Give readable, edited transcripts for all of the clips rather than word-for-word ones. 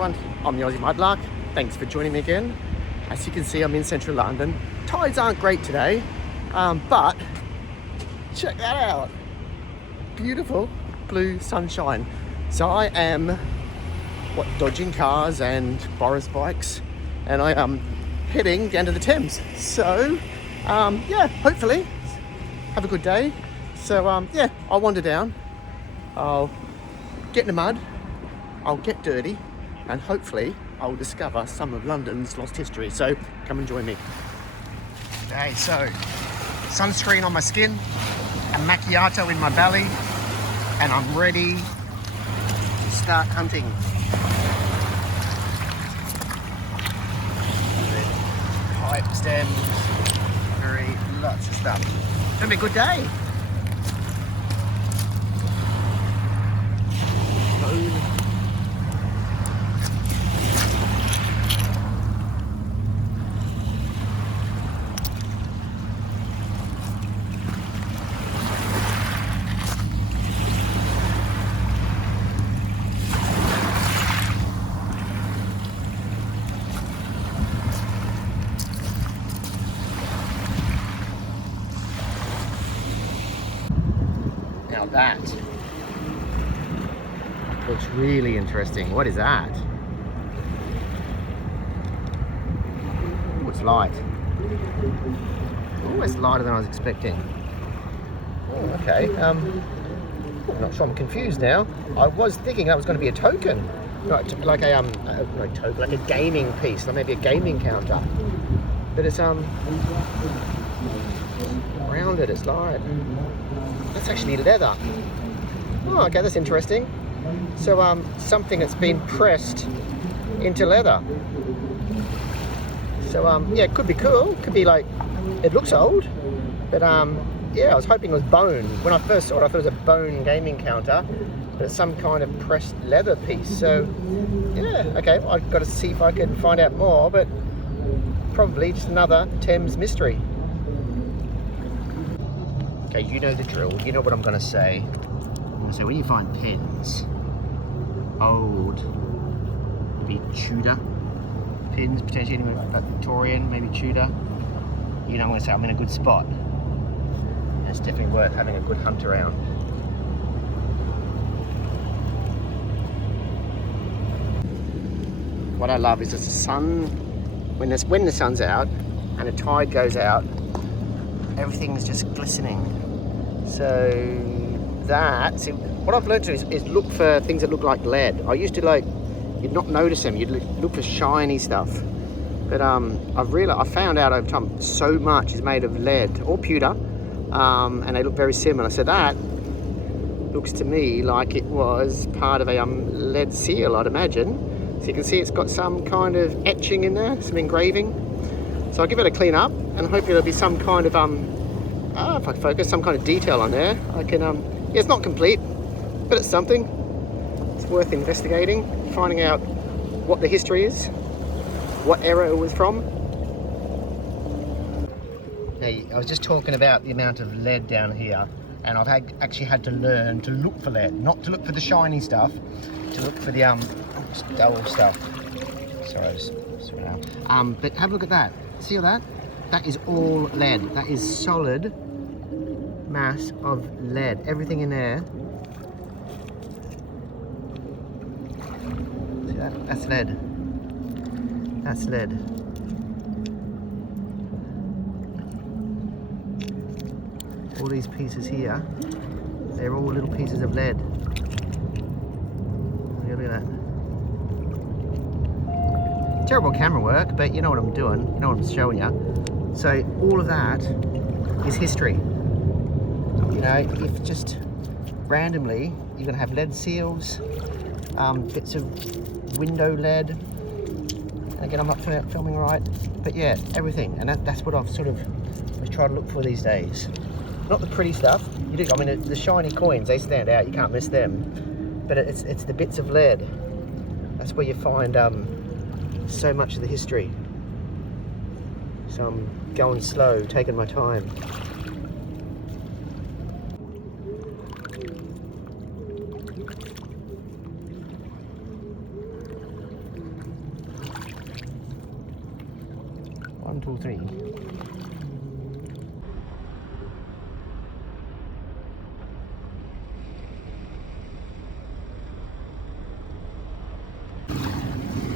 everyone, I'm the Aussie Mudlark. Thanks for joining me again. As you can see, I'm in central London. Tides aren't great today, but check that out. Beautiful blue sunshine. So I am, dodging cars and Boris bikes, and I am heading down to the Thames. So, yeah, hopefully have a good day. So, yeah, I'll wander down. I'll get in the mud. I'll get dirty, and hopefully I'll discover some of London's lost history. So come and join me. Okay, so sunscreen on my skin, a macchiato in my belly, and I'm ready to start hunting. Pipe stems, lots of stuff. It's gonna be a good day. Now that looks really interesting. What is that? Oh, it's light. Oh, it's lighter than I was expecting. Oh, okay. I'm not sure. I'm confused now. I was thinking that was going to be a token, like a like a gaming piece, like maybe a gaming counter. But it's rounded. It's light. That's actually leather. Oh, okay, that's interesting. So, something that's been pressed into leather. So, yeah, it could be cool. Could be like, it looks old, but yeah, I was hoping it was bone. When I first saw it, I thought it was a bone gaming counter, but it's some kind of pressed leather piece. So, yeah, okay, I've got to see if I can find out more, but probably just another Thames mystery. Okay, you know the drill. You know what I'm going to say. I'm going to say when you find pins, old, maybe Tudor pins, potentially like Victorian, maybe Tudor, you know, I'm going to say I'm in a good spot. And it's definitely worth having a good hunt around. What I love is just the sun, when the sun's out and the tide goes out, everything's just glistening. So what I've learned to do is look for things that look like lead. I used to you'd not notice them, you'd look for shiny stuff. But I found out over time so much is made of lead or pewter, and they look very similar. So that looks to me like it was part of a lead seal, I'd imagine. So you can see it's got some kind of etching in there, some engraving. So I'll give it a clean up, and hopefully there'll be some kind of, if I focus, some kind of detail on there. I can, yeah, it's not complete, but it's something. It's worth investigating, finding out what the history is, what era it was from. Now, I was just talking about the amount of lead down here, and I've actually had to learn to look for lead, not to look for the shiny stuff, to look for the, dull stuff. Sorry, I just saw it now. But have a look at that. See all that? That is all lead. That is solid mass of lead. Everything in there. See that? That's lead. That's lead. All these pieces here, they're all little pieces of lead. Look at that. Terrible camera work, but you know what I'm doing, you know what I'm showing you. So all of that is history. You know, if just randomly you're going to have lead seals, bits of window lead. Again, I'm not filming right, but yeah, everything. And that's what I've sort of was trying to look for these days. Not the pretty stuff. You do. I mean, the shiny coins, they stand out. You can't miss them. But it's the bits of lead. That's where you find so much of the history. So I'm going slow, taking my time. or 3.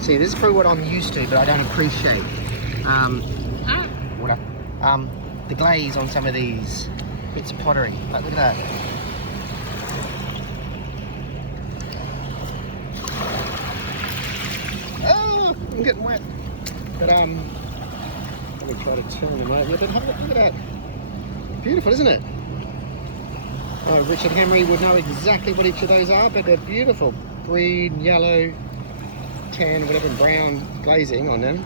See, this is probably what I'm used to, but I don't appreciate. Water. The glaze on some of these bits of pottery. Like, look at that. Oh, I'm getting wet. But let me try to turn them over. Look at that. Beautiful, isn't it? Oh, Richard Henry would know exactly what each of those are, but they're beautiful. Green, yellow, tan, whatever, brown glazing on them.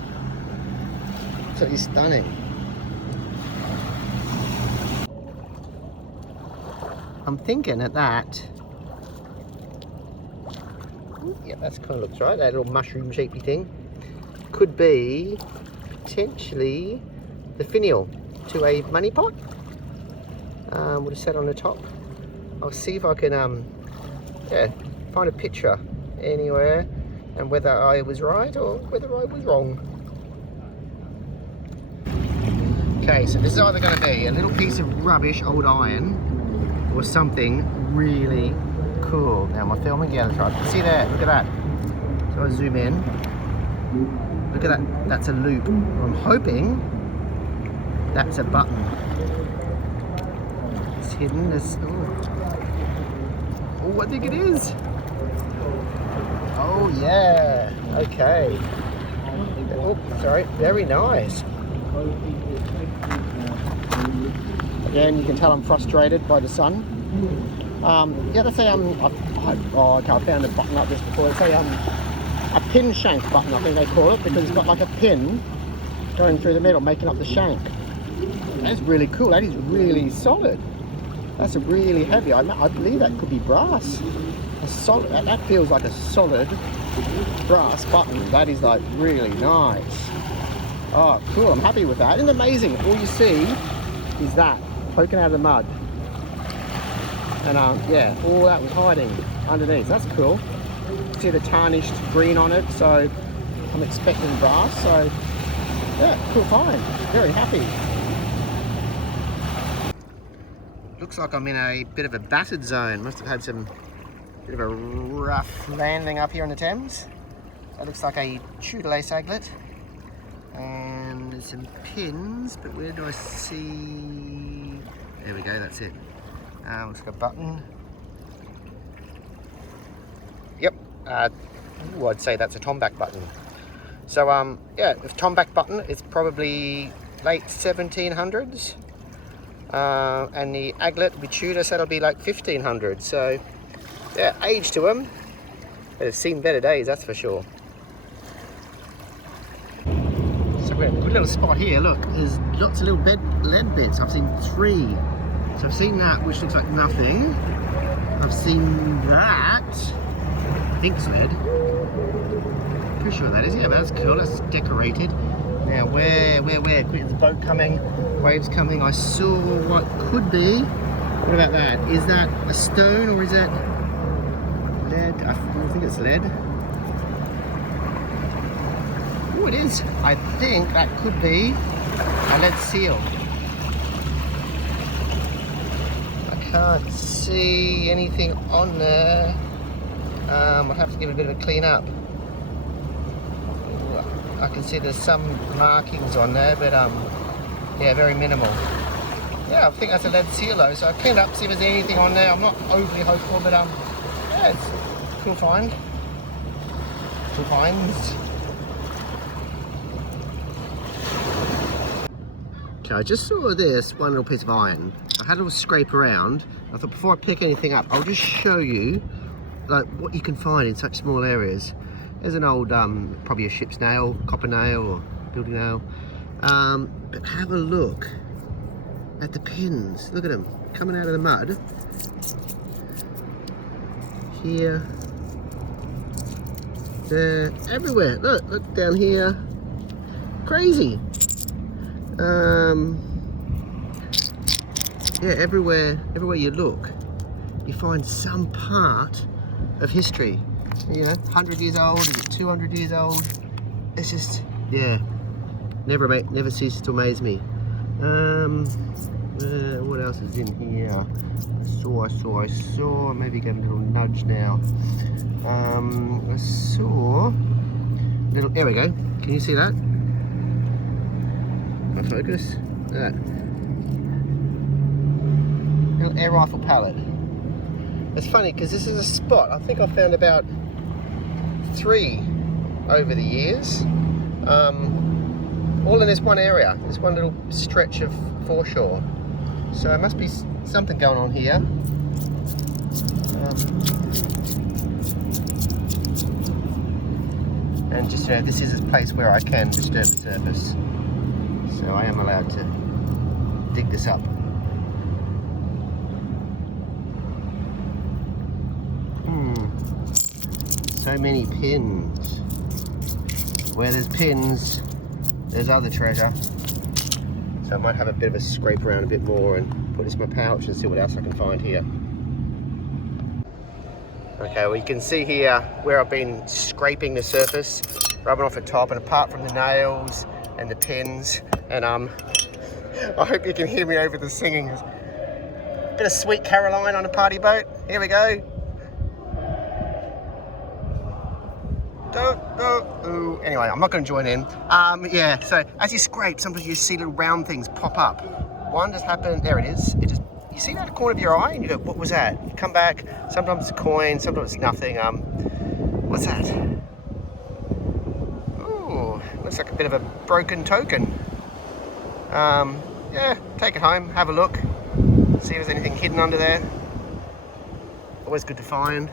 Absolutely stunning. I'm thinking at that. Yeah, that's kind of looks right. That little mushroom shapey thing could be potentially the finial to a money pot. Would have sat on the top. I'll see if I can yeah, find a picture anywhere and whether I was right or whether I was wrong. Okay, so this is either going to be a little piece of rubbish old iron or something really cool. Now, am I filming? Yeah, that's right. See there, look at that. So I zoom in. Look at that, that's a loop. I'm hoping that's a button. It's hidden. There's, oh, I think it is. Oh yeah, okay. Oh, sorry, very nice. Again, you can tell I'm frustrated by the sun. Yeah, let's say I found a button like this before. It's a pin shank button, I think they call it, because it's got like a pin going through the middle, making up the shank. That's really cool. That is really solid. That's a really heavy. I believe that could be brass. A solid. That feels like a solid brass button. That is like really nice. Oh, cool. I'm happy with that. Isn't it amazing? All you see is that poking out of the mud. And yeah, all that was hiding underneath. That's cool. See the tarnished green on it, so I'm expecting brass. So yeah, cool find. Very happy. Looks like I'm in a bit of a battered zone. Must have had some bit of a rough landing up here in the Thames. That looks like a Tudor lace aglet. And there's some pins, but where do I see? There we go, that's it. Looks like a button. Yep. Ooh, I'd say that's a Tomback button. So yeah, if Tomback button, it's probably late 1700s. And the aglet with Tudor, so that'll be like 1500. So yeah, age to them. But it's seen better days, that's for sure. So we're in a good little spot here. Look, there's lots of little lead bits. I've seen 3. So I've seen that, which looks like nothing. I've seen that. I think it's lead. Pretty sure that is. Yeah, that's cool. That's decorated. Now, where? There's a boat coming, waves coming. I saw what could be. What about that? Is that a stone or is that lead? I think it's lead. Oh, it is. I think that could be a lead seal. I can't see anything on there. I'll have to give it a bit of a clean up. I can see there's some markings on there, but yeah, very minimal. Yeah, I think that's a lead seal though, so I cleaned up, see if there's anything on there. I'm not overly hopeful, but yeah, it's a cool find. Cool finds. Okay, I just saw this one little piece of iron. I had a little scrape around. I thought before I pick anything up, I'll just show you like what you can find in such small areas. There's an old, probably a ship's nail, copper nail or building nail. But have a look at the pins. Look at them coming out of the mud. Here, there, everywhere. Look down here. Crazy. Yeah, everywhere you look, you find some part of history. You know, 100 years old, is it 200 years old? It's just, yeah, Never ceases to amaze me. What else is in here? I saw. Maybe get a little nudge now. I saw. Little. There we go. Can you see that? My focus. That. Little air rifle pallet. It's funny because this is a spot. I think I found about 3 over the years. All in this one area, this one little stretch of foreshore. So there must be something going on here. And just, you know, this is a place where I can disturb the surface. So I am allowed to dig this up. So many pins. Where there's pins, there's other treasure. So I might have a bit of a scrape around a bit more and put this in my pouch and see what else I can find here. Okay, well you can see here where I've been scraping the surface, rubbing off the top, and apart from the nails and the pins, and I hope you can hear me over the singing. Bit of Sweet Caroline on a party boat. Here we go. Anyway, I'm not going to join in. Yeah, so as you scrape, sometimes you see little round things pop up. One just happened, there it is. You see that at the corner of your eye and you go, what was that? You come back, sometimes it's a coin, sometimes it's nothing. What's that? Ooh, looks like a bit of a broken token. Yeah, take it home, have a look, see if there's anything hidden under there. Always good to find.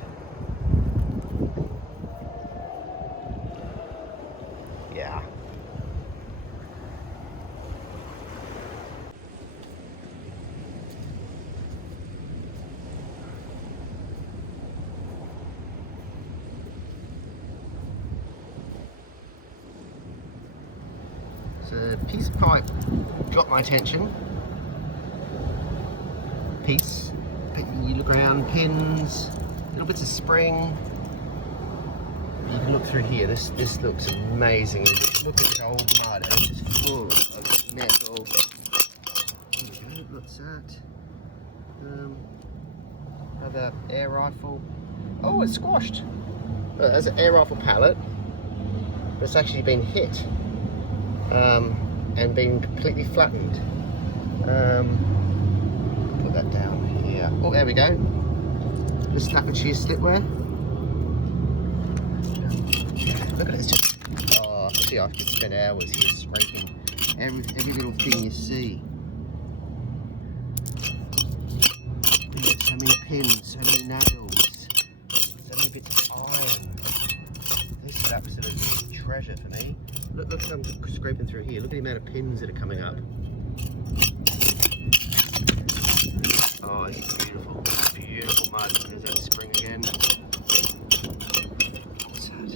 Yeah. So a piece of pipe got my attention. Piece. You look around, pins, little bits of spring. You can look through here. This looks amazing. Look at the old mud. It's just full of metal. What's that? Another air rifle. Oh, it's squashed. That's an air rifle pallet. But it's actually been hit and been completely flattened. Put that down here. Oh, there we go. Just Staffordshire slipware. Look at it, it's just, oh, see, I could spend hours here scraping every little thing you see. So many pins, so many nails, so many bits of iron. This is absolute treasure for me. Look at I'm scraping through here. Look at the amount of pins that are coming up. Oh, it's beautiful. Beautiful mud. There's that spring again. What's that?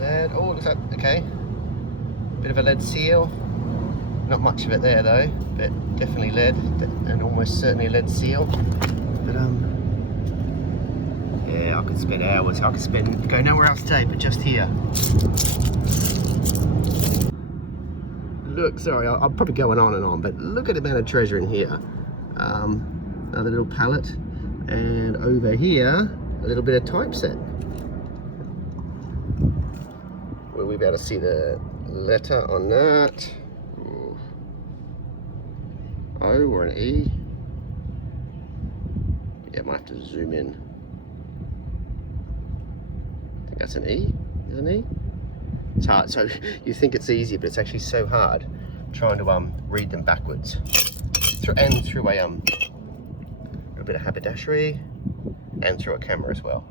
Lead. Oh, looks like, okay. Bit of a lead seal. Not much of it there though, but definitely lead, and almost certainly a lead seal. But yeah, I could spend hours. I could go nowhere else today, but just here. Look, sorry, I'm probably going on and on, but look at the amount of treasure in here. Another little pallet, and over here, a little bit of typeset. Will we be able to see the letter on that? O or an E? Yeah, I might have to zoom in. I think that's an E, is it an E? It's hard, so you think it's easy, but it's actually so hard trying to read them backwards. Through a bit of haberdashery and through a camera as well.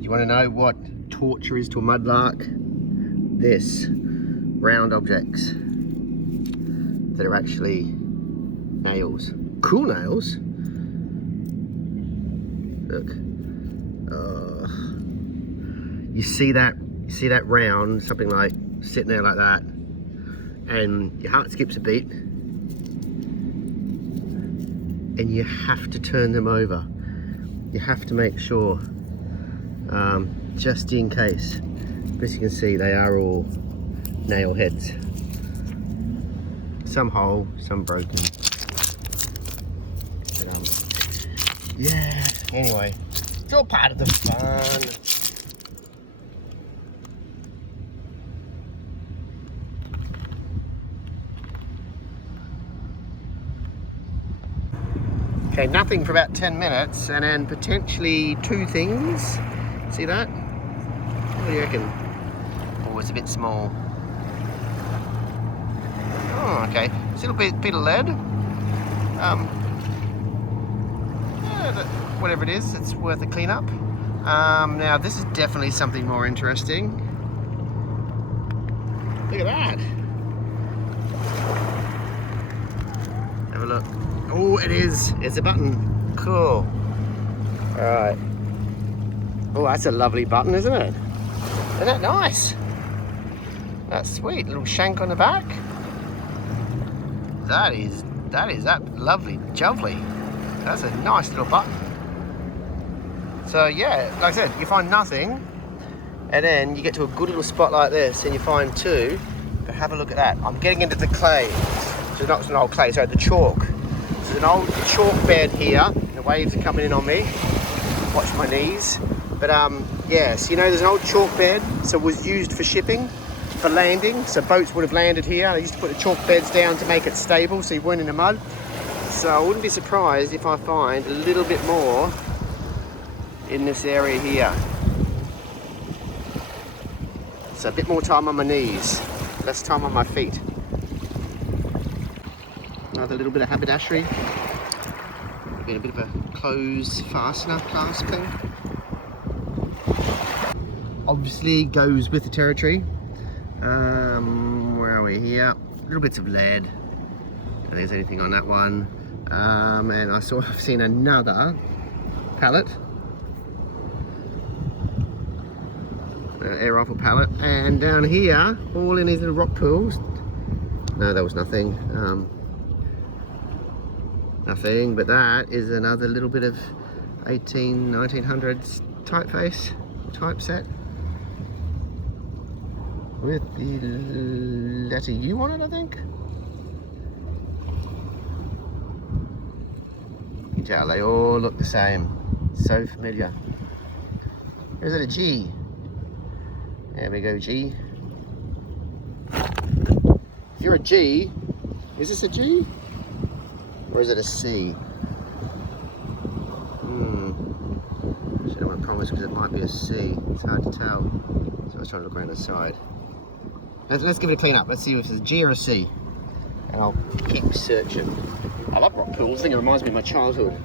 You want to know what torture is to a mudlark? This, round objects that are actually nails. Cool nails. Look. You see that round, something like sitting there like that, and your heart skips a beat. and you have to turn them over. You have to make sure, just in case. As you can see, they are all nail heads. Some whole, some broken. But, yeah, anyway, it's all part of the fun. Okay, nothing for about 10 minutes, and then potentially 2 things. See that? What do you reckon? Oh, it's a bit small. Oh, okay. It's a little bit of lead. Yeah, whatever it is, it's worth a clean up. Now, this is definitely something more interesting. Look at that. Have a look. Oh, it is. It's a button. Cool. Alright. Oh, that's a lovely button, isn't it? Isn't that nice? That's sweet. Little shank on the back. That is lovely, jubbly. That's a nice little button. So yeah, like I said, you find nothing, and then you get to a good little spot like this, and you find 2. But have a look at that. I'm getting into the clay. So not an old clay, sorry, the chalk. There's an old chalk bed here. The waves are coming in on me. Watch my knees. But yes, you know, there's an old chalk bed, so it was used for shipping, for landing. So boats would have landed here. They used to put the chalk beds down to make it stable, so you weren't in the mud. So I wouldn't be surprised if I find a little bit more in this area here. So a bit more time on my knees, less time on my feet. Another little bit of haberdashery. Been a bit of a clothes fastener clasp thing. Obviously goes with the territory. Where are we here? Little bits of lead. I don't think there's anything on that one. And I've seen another pallet. Air rifle pallet. And down here, all in these little rock pools. No, there was nothing. Nothing, but that is another little bit of 1900s typeface type set with the letter U on it, I think. You can tell they all look the same. So familiar. Or is it a G? There we go, G. If you're a G, is this a G? Or is it a C? I don't want to promise because it might be a C. It's hard to tell. So I was trying to look around the side. Let's give it a clean up. Let's see if it's a G or a C. And I'll keep searching. I love rock pools. I think it reminds me of my childhood.